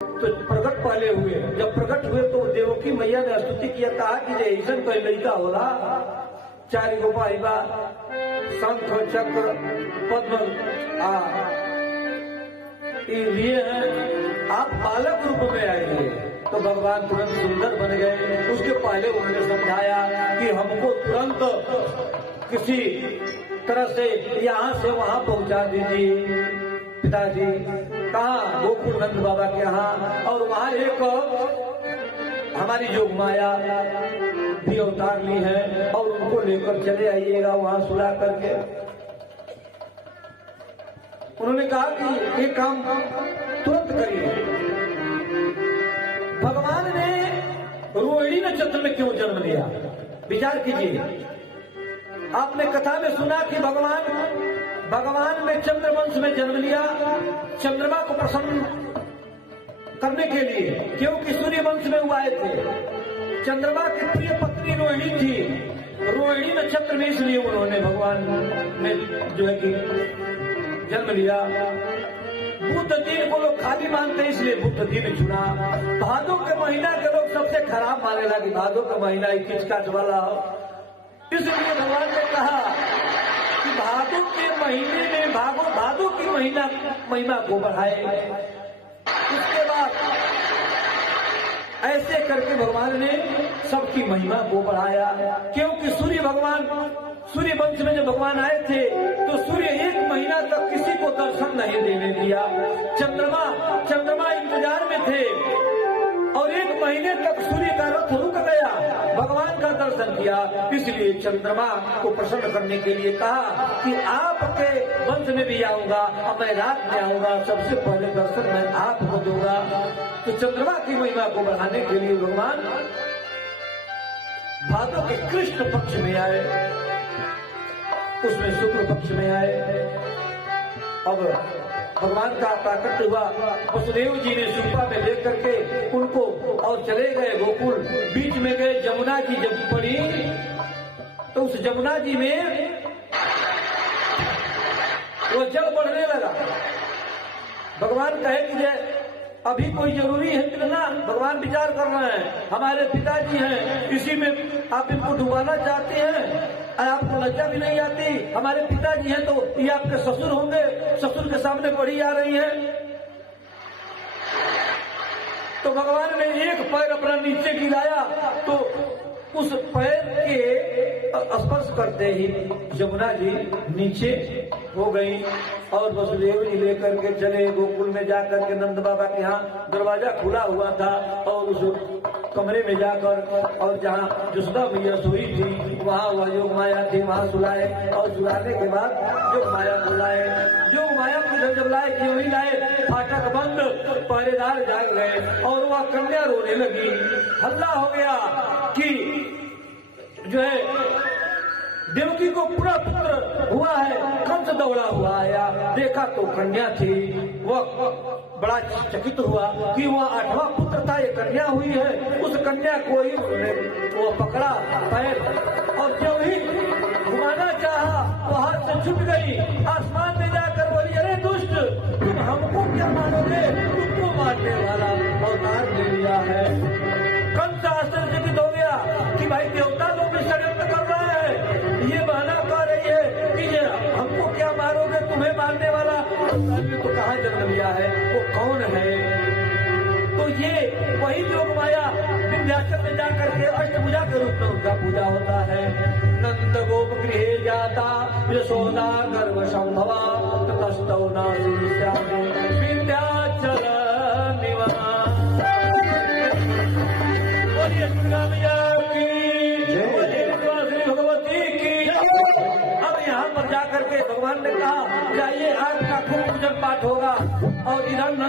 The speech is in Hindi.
तो प्रकट पहले हुए, जब प्रकट हुए तो देवकी मैया ने स्तुति किया, कहा कि जे ऐसा कोई लड़का होला, 4 गो बा, शंख चक्र पद्म लिए हैं, आप बालक रूप में आएंगे। तो भगवान तुरंत सुंदर बन गए। उसके पहले उन्होंने समझाया कि हमको तुरंत किसी तरह से यहाँ से वहाँ पहुँचा दीजिए पिताजी। कहाँ? गोकुल नंद बाबा के यहाँ। और वहाँ एक हमारी जोग माया भी अवतार ली है और उनको लेकर चले आइएगा वहाँ सुला करके। उन्होंने कहा कि ये काम तुरंत करिए। भगवान ने रोहिणी नक्षत्र में क्यों जन्म लिया? विचार कीजिए। आपने कथा में सुना कि भगवान ने चंद्रवंश में जन्म लिया, चंद्रमा को प्रसन्न करने के लिए, क्योंकि सूर्य वंश में वो आए थे। चंद्रमा की प्रिय पत्नी रोहिणी थी। रोहिणी नक्षत्र में इसलिए उन्होंने भगवान ने जो है कि जन्म लिया। बुध दिन को लोग खाली मानते, इसलिए बुध दिन चुना। भादो के महीना के लोग सबसे खराब मानेला कि भादो का महीना ही किचकाच वाला हो, इसलिए भगवान ने कहा कि भादो के महीने में भादो की महीना महिमा को बढ़ाए। उसके बाद ऐसे करके भगवान ने सबकी महिमा को बढ़ाया। क्योंकि सूर्य वंश में जब भगवान आए थे तो सूर्य 1 महीना तक किसी को दर्शन नहीं देने दिया। चंद्रमा इंतजार में थे और 1 महीने तक सूर्य का रथ रुक गया, भगवान का दर्शन किया। इसलिए चंद्रमा को प्रसन्न करने के लिए कहा कि आपके वंश में भी आऊंगा और मैं रात में आऊंगा, सबसे पहले दर्शन मैं आपको दूंगा। तो चंद्रमा की महिमा को बढ़ाने के लिए भगवान भादो के कृष्ण पक्ष में आए, उसमें शुक्ल पक्ष में आए। अब भगवान का प्राकट्य हुआ। वसुदेव जी ने सुपा में लेकर के उनको और चले गए गोकुल। बीच में गए, जमुना जी जब पड़ी तो उस जमुना जी में वो जल बढ़ने लगा। भगवान कहे कि अभी कोई जरूरी है मिलना? भगवान विचार कर रहे हैं, हमारे पिताजी हैं, इसी में आप इनको डुबाना चाहते हैं, आपको लज्जा भी नहीं आती? हमारे पिताजी हैं तो ये आपके ससुर होंगे, ससुर के सामने पड़ी आ रही हैं। तो भगवान ने एक पैर अपना नीचे गिराया तो उस पैर के स्पर्श करते ही जमुना जी नीचे हो गई और वसुदेव जी लेकर के चले गोकुल में जाकर के नंद बाबा के यहाँ। दरवाजा खुला हुआ था और उस कमरे में जाकर और जहाँ जसोदा मैया सोई थी वहाँ वह योग माया थी, वहाँ सुलाए और सुलाने के बाद योग माया को लाए। योग माया को जब लाए क्यों ही लाए, फाटक बंद, पहरेदार जाग गए और वह कन्या रोने लगी। हल्ला हो गया कि जो है देवकी को पूरा पुत्र हुआ है। कंस दौड़ा हुआ आया, देखा तो कन्या थी। वह बड़ा चकित हुआ कि वह 8वां पुत्र था, ये कन्या हुई है। उस कन्या को ही वो पकड़ा पैर और जब ही घुमाना चाहा वो हाथ से छूट गई। आसमान में जाकर बोली, अरे दुष्ट, तुम हमको क्या मानोगे? तुमको मारने वाला अवतार ले लिया है। कंस आश्चर्यचकित हो गया कि भाई देवता लोग भी षड्यंत्र कर रहा है, ये बहाना कर रही है कि ये हमको क्या मारोगे, तुम्हें मारने वाला तो कहाँ जन्म लिया है, वो कौन है? तो ये वही योग माया विंध्याचल में जाकर के अष्टभुजा के रूप में उनका पूजा होता है। नंद गोप गृह जाता यशोदा गर्भ संभवा ततस्तौ नासी विंध्याचल निवास। बोलिए दुर्गा मैया की, बोलिए भगवती की। अब यहाँ पर जाकर के भगवान ने कहा जाइए, आज का खूब पूजन पाठ होगा और इधर